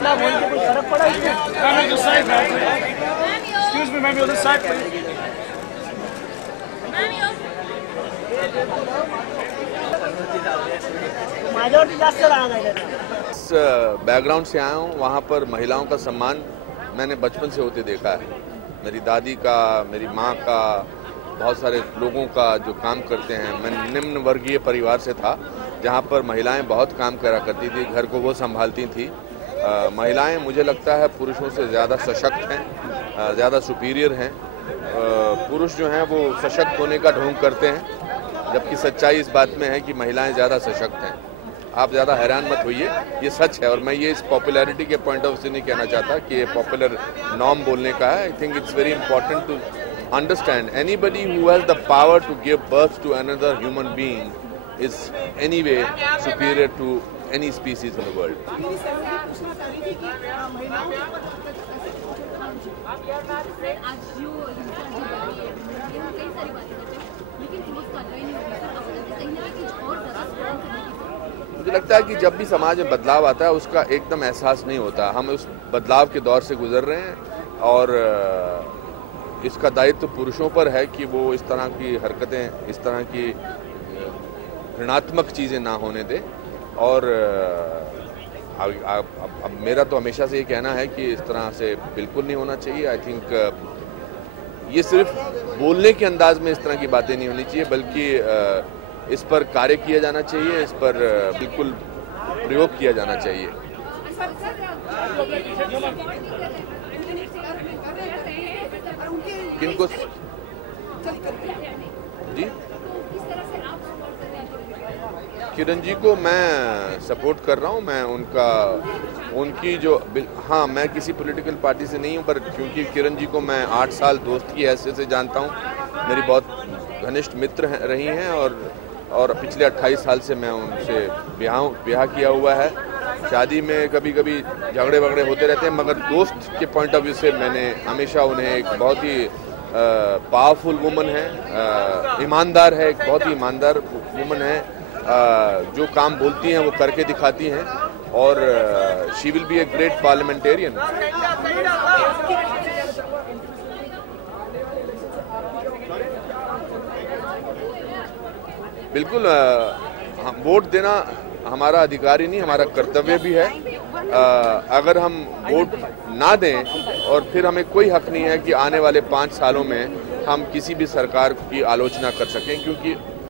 बदलाव होने से कोई फर्क पड़ा इसमें? मेजॉरिटी जास्त राहणार आहे. इस बैकग्राउंड से आया हूँ, वहाँ पर महिलाओं का सम्मान मैंने बचपन से होते देखा है. मेरी दादी का, मेरी माँ का, बहुत सारे लोगों का जो काम करते हैं. मैं निम्न वर्गीय परिवार से था जहाँ पर महिलाएं बहुत काम करा करती थी, घर को वो संभालती थी. महिलाएं मुझे लगता है पुरुषों से ज़्यादा सशक्त हैं, ज़्यादा सुपीरियर हैं. पुरुष जो हैं वो सशक्त होने का ढोंग करते हैं, जबकि सच्चाई इस बात में है कि महिलाएं ज़्यादा सशक्त हैं. आप ज़्यादा हैरान मत होइए, ये सच है. और मैं ये इस पॉपुलैरिटी के पॉइंट ऑफ व्यू नहीं कहना चाहता कि ये पॉपुलर नॉर्म बोलने का है. I think it's very important to understand anybody who has the power to give birth to another human being is anyway superior to any species in the world. मुझे लगता है कि जब भी समाज में बदलाव आता है उसका एकदम एहसास नहीं होता. हम उस बदलाव के दौर से गुजर रहे हैं और इसका दायित्व पुरुषों पर है कि वो इस तरह की हरकतें, इस तरह की ऋणात्मक चीज़ें ना होने दें. और अब मेरा तो हमेशा से ये कहना है कि इस तरह से बिल्कुल नहीं होना चाहिए. आई थिंक ये सिर्फ बोलने के अंदाज में इस तरह की बातें नहीं होनी चाहिए, बल्कि इस पर कार्य किया जाना चाहिए, इस पर बिल्कुल प्रयोग किया जाना चाहिए. किनको जी? किरण जी को मैं सपोर्ट कर रहा हूँ. मैं उनकी जो, हाँ, मैं किसी पॉलिटिकल पार्टी से नहीं हूँ, पर क्योंकि किरण जी को मैं 8 साल दोस्त की हैसियत से जानता हूँ, मेरी बहुत घनिष्ठ मित्र रही हैं. और पिछले 28 साल से मैं उनसे ब्याह किया हुआ है. शादी में कभी कभी झगड़े वगड़े होते रहते हैं, मगर दोस्त के पॉइंट ऑफ व्यू से मैंने हमेशा उन्हें एक बहुत ही पावरफुल वुमन है, ईमानदार है, एक बहुत ही ईमानदार वुमन है. जो काम बोलती हैं वो करके दिखाती हैं. और she will be a great parliamentarian. बिल्कुल, हम वोट देना हमारा अधिकार ही नहीं, हमारा कर्तव्य भी है. अगर हम वोट ना दें और फिर हमें कोई हक नहीं है कि आने वाले 5 सालों में हम किसी भी सरकार की आलोचना कर सकें, क्योंकि